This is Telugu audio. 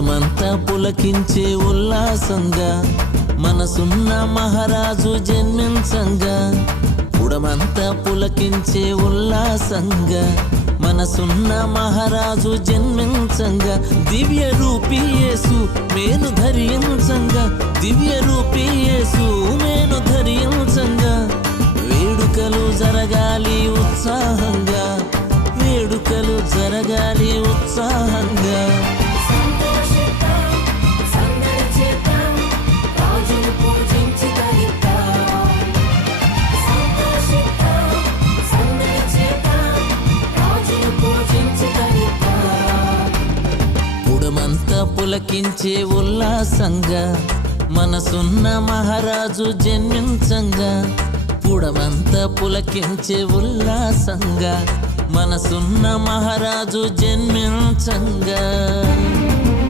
పుడమంతా పులకించే ఉల్లాసంగా మనసున్న మహారాజు జన్మించంగా. పుడమంతా పులకించే ఉల్లాసంగా మనసున్న మహారాజు జన్మించంగా. దివ్య రూపీ యేసు మేను ధరించంగా, దివ్య రూపీ యేసు మేను ధరించంగా. వేడుకలు జరగాలి ఉత్సాహంగా, వేడుకలు జరగాలి ఉత్సాహంగా. పుడమంతా పులకించే ఉల్లాసంగా మనసున్న మహారాజు జన్మించంగా. పుడమంతా పులకించే ఉల్లాసంగా మనసున్న మహారాజు జన్మించంగా.